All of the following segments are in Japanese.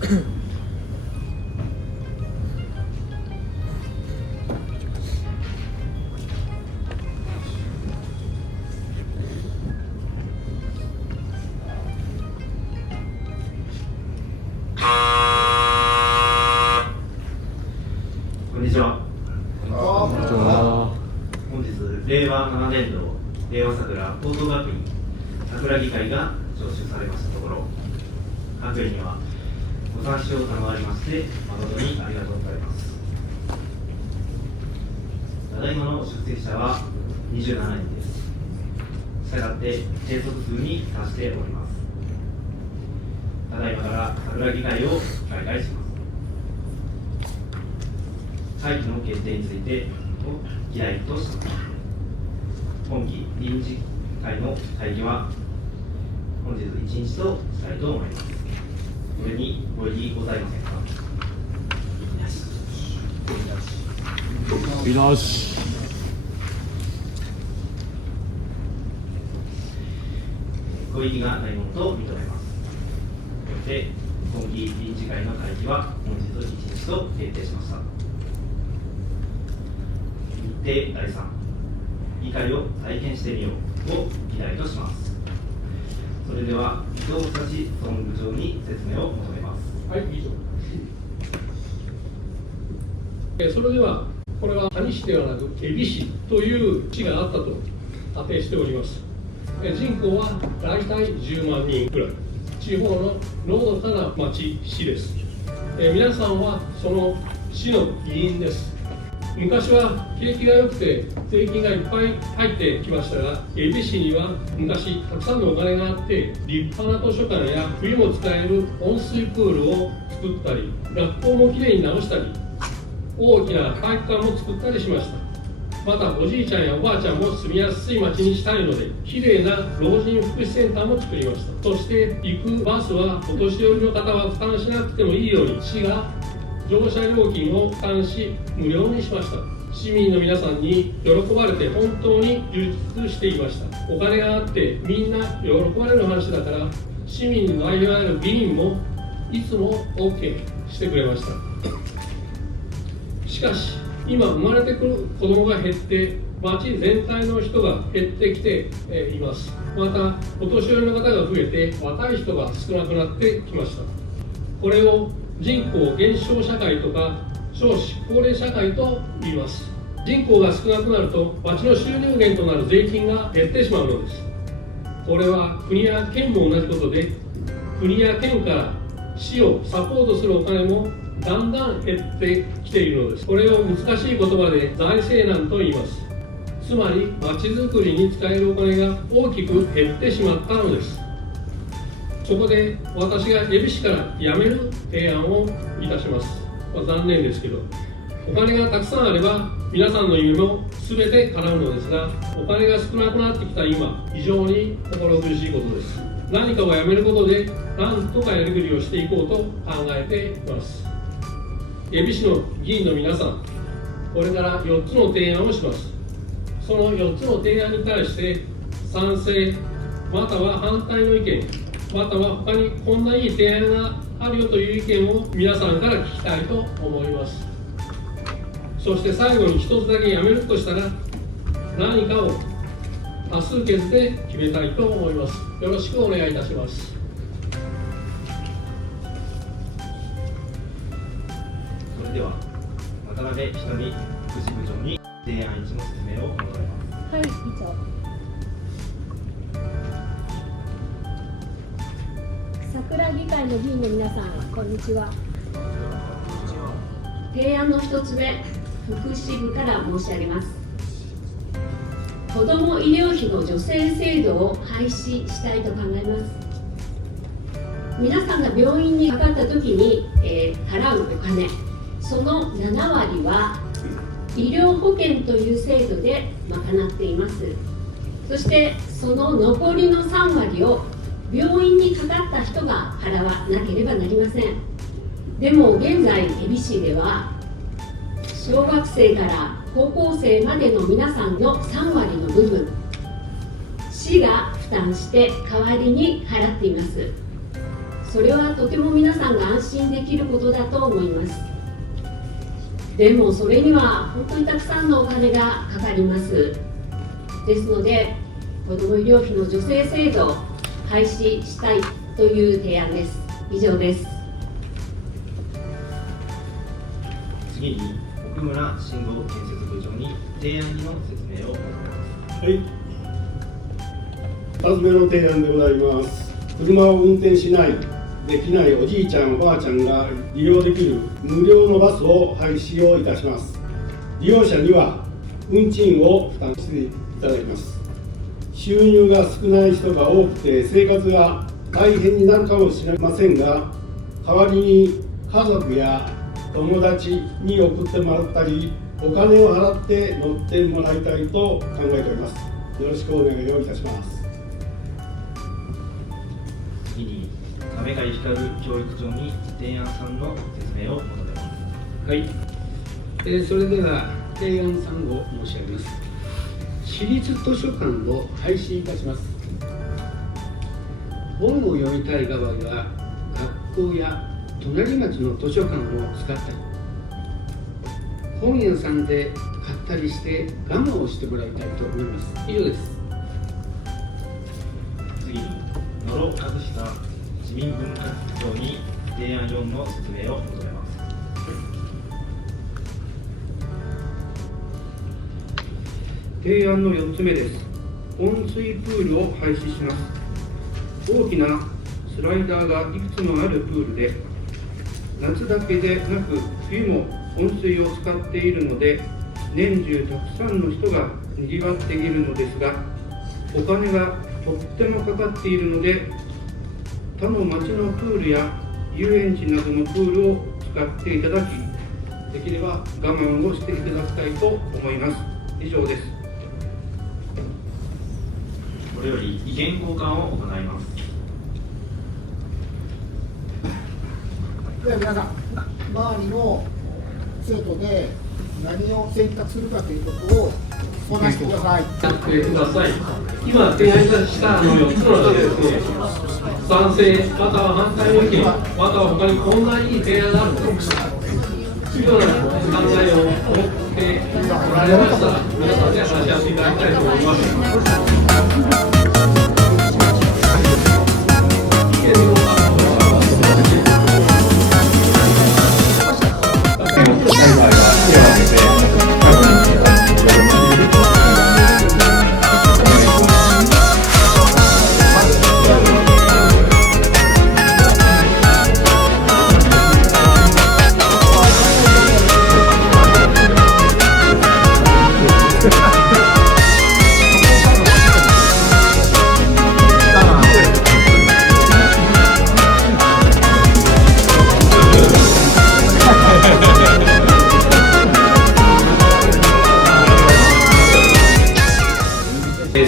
こんにちは。本日、令和7年度令和桜高等学院桜議会が招集されましたところ、各位にはご参照賜りまして誠にありがとうございます。ただいまの出席者は27人です。したがって定則数に達しております。ただいまから桜議会を開会します。会期の決定についてを議題とします。今期臨時会の会議は本日1日としたいと思います。これにご異議ございませんか。よし。ご異議がないものと認めます。よって今期臨時会の会議は本日1日と決定しました。日程第3、議会を体験してみようを議題とします。それでは伊藤武蔵総務部長に説明を求めます。はい、以上。それでは、これは谷市ではなく海老市という市があったと仮定しております。人口は大体10万人くらい、地方ののどかな町、市です。皆さんはその市の議員です。昔は景気が良くて税金がいっぱい入ってきましたが、海老市には昔たくさんのお金があって立派な図書館や冬も使える温水プールを作ったり、学校もきれいに直したり、大きな体育館も作ったりしました。またおじいちゃんやおばあちゃんも住みやすい町にしたいので、きれいな老人福祉センターも作りました。そして行くバスはお年寄りの方は負担しなくてもいいように市が乗車料金を負担し無料にしました。市民の皆さんに喜ばれて本当に充実していました。お金があってみんな喜ばれる話だから、市民の代表である議員もいつも OK してくれました。しかし今生まれてくる子どもが減って町全体の人が減ってきています。またお年寄りの方が増えて若い人が少なくなってきました。これを人口減少社会とか少子高齢社会と言います。人口が少なくなると町の収入源となる税金が減ってしまうのです。これは国や県も同じことで、国や県から市をサポートするお金もだんだん減ってきているのです。これを難しい言葉で財政難と言います。つまり町づくりに使えるお金が大きく減ってしまったのです。そこで私が海老市から辞める提案をいたします。残念ですけど、お金がたくさんあれば皆さんの夢も全て叶うのですが、お金が少なくなってきた今、非常に心苦しいことです。何かをやめることで何とかやりくりをしていこうと考えています。海老市の議員の皆さん、これから4つの提案をします。その4つの提案に対して賛成または反対の意見、または他にこんないい提案があるよという意見を皆さんから聞きたいと思います。そして最後に一つだけやめるとしたら、何かを多数決で決めたいと思います。よろしくお願いいたします。それでは渡辺ひとみ福祉部長に提案1の説明を求めます。はい、以上。桜議会の議員の皆さん、こんにちは。提案の一つ目、福祉部から申し上げます。子ども医療費の助成制度を廃止したいと考えます。皆さんが病院にかかった時に、払うお金、その7割は医療保険という制度で賄っています。そしてその残りの3割を病院にかかった人が払わなければなりません。でも現在海老市では小学生から高校生までの皆さんの3割の部分、市が負担して代わりに払っています。それはとても皆さんが安心できることだと思います。でもそれには本当にたくさんのお金がかかります。ですので、子ども医療費の助成制度を廃止したいという提案です。以上です。次に奥村信号建設部長に提案2の説明を求めます。はい。2つ目の提案でございます。車を運転しないできないおじいちゃんおばあちゃんが利用できる無料のバスを廃止をいたします。利用者には運賃を負担していただきます。収入が少ない人が多くて生活が大変になるかもしれませんが、代わりに家族や友達に送ってもらったり、お金を払って乗ってもらいたいと考えております。よろしくお願いをいたします。次に亀貝光教育長に提案3の説明を求めます。はい、それでは提案3を申し上げます。私立図書館を廃止いたします。本を読みたい側が学校や隣町の図書館を使ったり、本屋さんで買ったりして我慢をしてもらいたいと思います。以上です。次に野呂和久市民文化局長に提案4の説明を求めます。提案の4つ目です。温水プールを廃止します。大きなスライダーがいくつもあるプールで、夏だけでなく冬も温水を使っているので、年中たくさんの人がにぎわっているのですが、お金がとってもかかっているので、他の町のプールや遊園地などのプールを使っていただき、できれば我慢をしていただきたいと思います。以上です。これより意見交換を行います。では皆さん、周りの生徒で何を選択するかということを相談してください。やってください。今提案した4つの中でですね、賛成または反対の意見、または他にこんないい提案があるというような考えを持っておられましたら、皆さんで話し合っていただきたいと思います。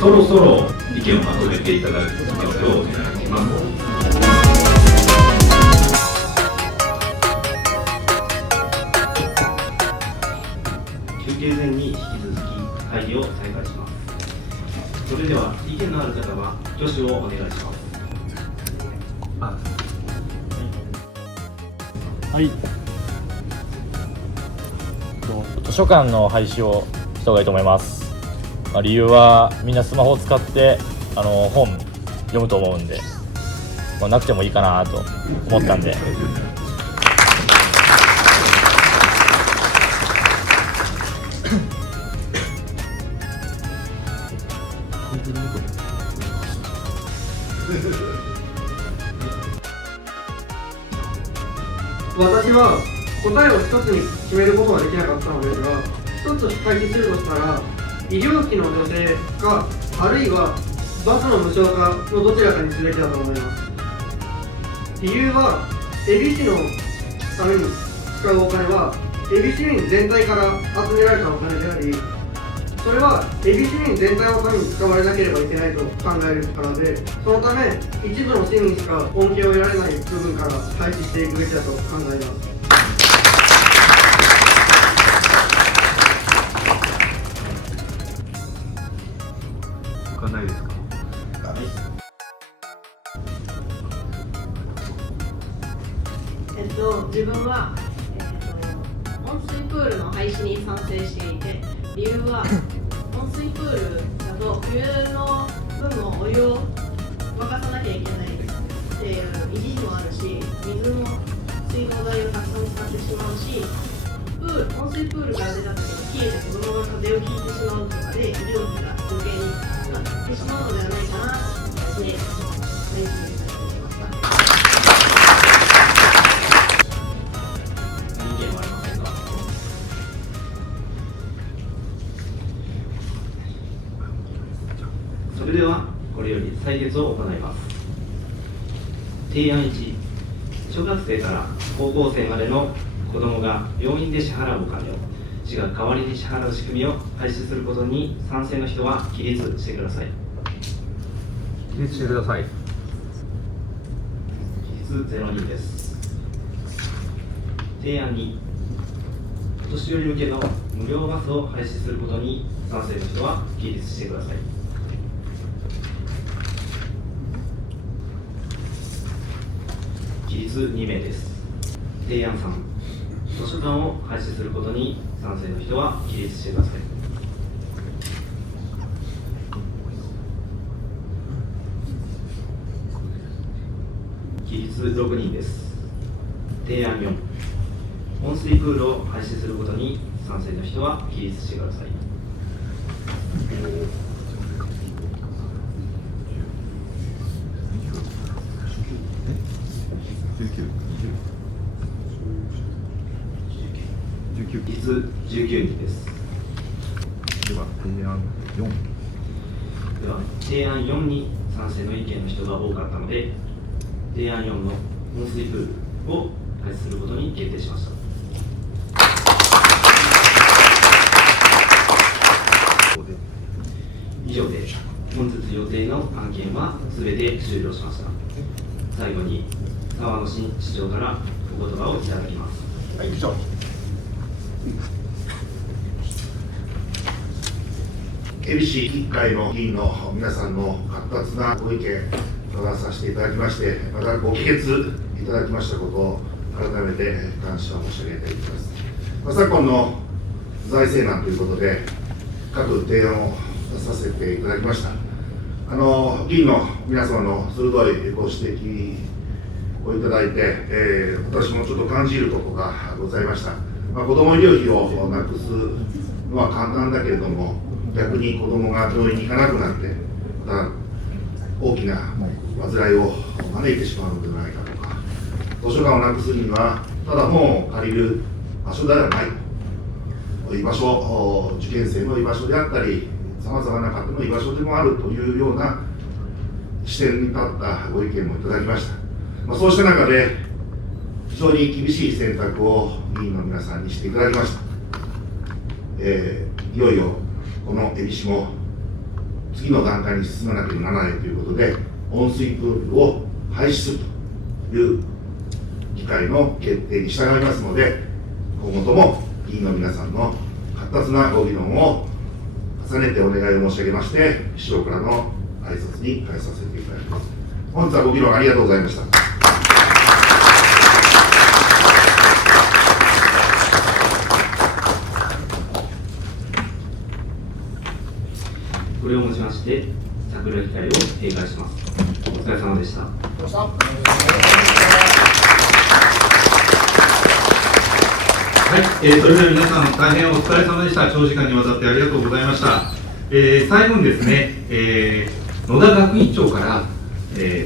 そろそろ意見をまとめていただくことをお願いします。休憩前に引き続き会議を再開します。それでは意見のある方は挙手をお願いします。はい。図書館の廃止をした方がいいと思います。理由はみんなスマホを使って本読むと思うんで、なくてもいいかなと思ったんで。私は答えを一つに決めることはできなかったのですが、一つ廃止するとしたら、医療費の助成か、あるいはバスの無償化のどちらかにすべきだと思います。理由は、恵比寿のために使うお金は、恵比寿民全体から集められたお金であり、それは恵比寿民全体のために使われなければいけないと考えるからで、そのため、一部の市民しか恩恵を得られない部分から廃止していくべきだと考えます。ないですか。自分は、温水プールの廃止に賛成していて、理由は温水プールだと冬の分もお湯を沸かさなきゃいけないっていう維持費もあるし、水も水道代をたくさん使ってしまうし、温水プールから出た時に冷えて子供が風邪をひいてしまうとかで医療費が余計にかかってしまうのではないかなと思って廃止にさせてしました。意見はありませんか？それではこれより採決を行います。提案1、小学生から高校生までの子どもが病院で支払うお金を市が代わりに支払う仕組みを廃止することに賛成の人は起立してください。起立してください。起立0人です。提案2、お年寄り向けの無料バスを廃止することに賛成の人は起立してください。起立2名です。提案3、図書館を廃止することに賛成の人は起立してください。起立6人です。提案4、温水プールを廃止することに賛成の人は起立してください。起立19人です。では提案4。では提案4に賛成の意見の人が多かったので、提案4の温水プールを廃止することに決定しました。以上で本日予定の案件は全て終了しました。最後に沢野新市長からお言葉をいただきます。はい、以上。恵比寿1回の議員の皆さんの活発なご意見伺わさせていただきまして、またご帰結いただきましたことを改めて感謝を申し上げていきます。昨今の財政難ということで、各提案をさせていただきました。議員の皆様の鋭いご指摘をいただいて、私もちょっと感じることがございました。子ども医療費をなくすのは簡単だけれども、逆に子どもが病院に行かなくなって、また大きな患いを招いてしまうのではないかとか、図書館をなくすには、ただ本を借りる場所ではないと、居場所、受験生の居場所であったり、さまざまな方の居場所でもあるというような視点に立ったご意見もいただきました。そうした中で、非常に厳しい選択を議員の皆さんにしていただきました。いよいよこの恵比寿も次の段階に進まなければならないということで、温水プールを廃止するという議会の決定に従いますので、今後とも議員の皆さんの活発なご議論を重ねてお願いを申し上げまして、市長からの挨拶に返させていただきます。本日はご議論ありがとうございました。これをもちまして、桜議会を閉会します。お疲れ様でした。はい、それでは皆さん大変お疲れ様でした。長時間にわたってありがとうございました。最後にですね、野田学院長から、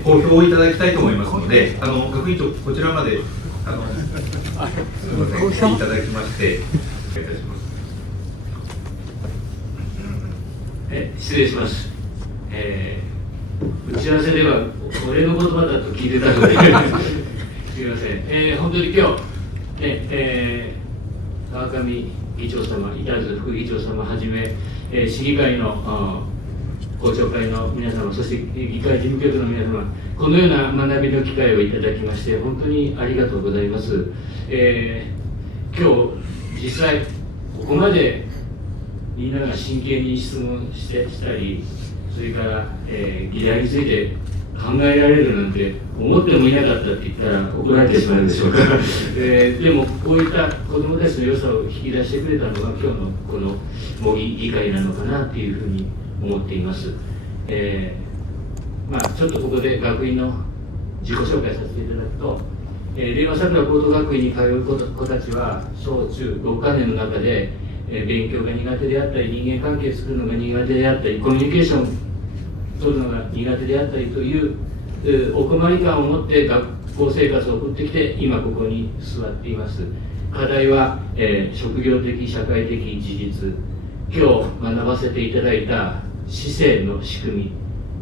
公表をいただきたいと思いますので、学院長こちらまですみません、来ていただきましてお願いいたします。失礼します。打ち合わせでは俺の言葉だと聞いてたのですみません。本当に今日川上議長様、板津副議長様はじめ、市議会の公聴会の皆様、そして議会事務局の皆様、このような学びの機会をいただきまして本当にありがとうございます。今日実際ここまでみんなが真剣に質問したり、それから議題について考えられるなんて思ってもいなかったって言ったら怒られてしまうでしょうからでもこういった子どもたちの良さを引き出してくれたのが今日のこの模擬議会なのかなっていうふうに思っています。ちょっとここで学院の自己紹介させていただくと、令和桜高等学院に通う子たちは小中6カ年の中で、勉強が苦手であったり人間関係するのが苦手であったりコミュニケーションを取るのが苦手であったりというお困り感を持って学校生活を送ってきて今ここに座っています。課題は、職業的社会的自立、今日学ばせていただいた市政の仕組み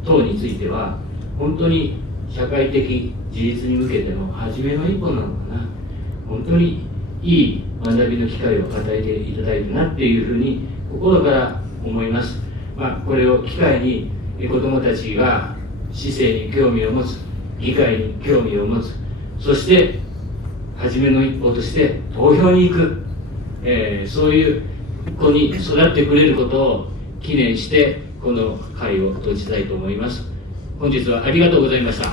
等については本当に社会的自立に向けての初めの一歩なのかな、本当にいい学びの機会を与えていただいたなっていうふうに心から思います。これを機会に子どもたちが市政に興味を持つ、議会に興味を持つ、そして初めの一歩として投票に行く、そういう子に育ってくれることを記念してこの会を閉じたいと思います。本日はありがとうございました。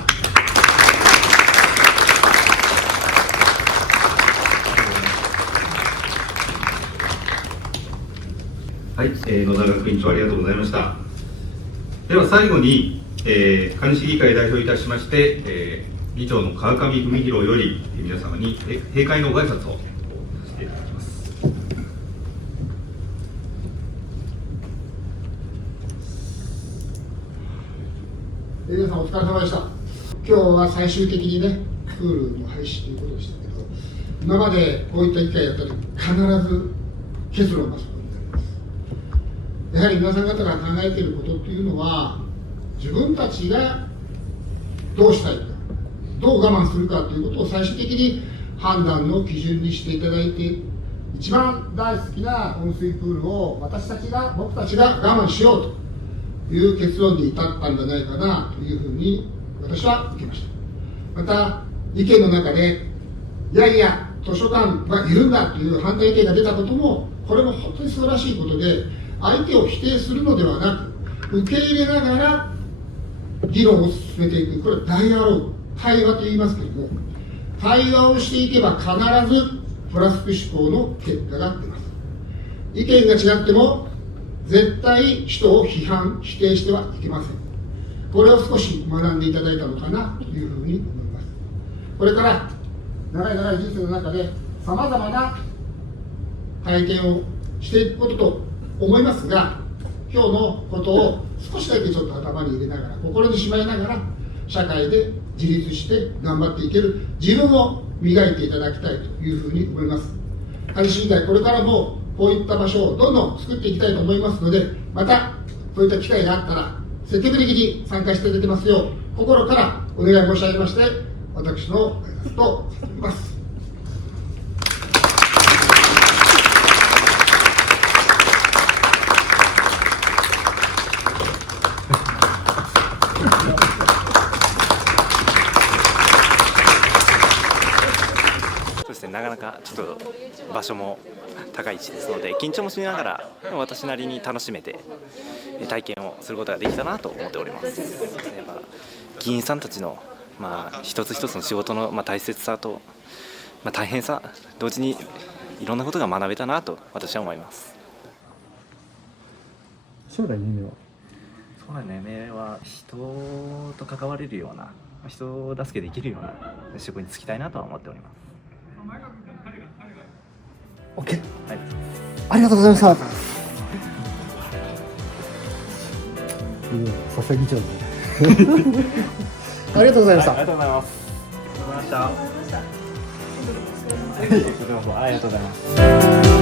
はい、野田学院長ありがとうございました。では最後に、蟹市議会代表いたしまして、議長の川上文弘より皆様に閉会のご挨拶をさせていただきます。皆さんお疲れ様でした。今日は最終的にね、プールの廃止ということでしたけど、今までこういった議会やったら必ず結論がそこになります。やはり皆さん方が考えていることっていうのは、自分たちがどうしたいか、どう我慢するかということを最終的に判断の基準にしていただいて、一番大好きな温水プールを僕たちが我慢しようという結論に至ったんじゃないかなというふうに私は受けました。また意見の中でいやいや図書館がいるんだという反対意見が出たことも、これも本当に素晴らしいことで、相手を否定するのではなく受け入れながら議論を進めていく、これはダイアローグ、対話と言いますけれども、対話をしていけば必ずプラス思考の結果が出ます。意見が違っても絶対人を批判否定してはいけません。これを少し学んでいただいたのかなというふうに思います。これから長い人生の中でさまざまな体験をしていくことと思いますが、今日のことを少しだけちょっと頭に入れながら、心にしまいながら、社会で自立して頑張っていける自分を磨いていただきたいというふうに思います。蟹市議会、これからもこういった場所をどんどん作っていきたいと思いますので、またそういった機会があったら積極的に参加していただけますよう心からお願い申し上げまして、私の挨拶とさせています。なかなかちょっと場所も高い位置ですので緊張もしながら私なりに楽しめて体験をすることができたなと思っております。やっぱ議員さんたちの一つ一つの仕事の大切さと大変さ同時にいろんなことが学べたなと私は思います。将来の夢は？将来の夢は人と関われるような人を助けできるような職に就きたいなとは思っております。OK、はい、ありがとうございました。さすが議長ありがとうございました。ありがとうございます。ありがとうございました。ありがとうございます。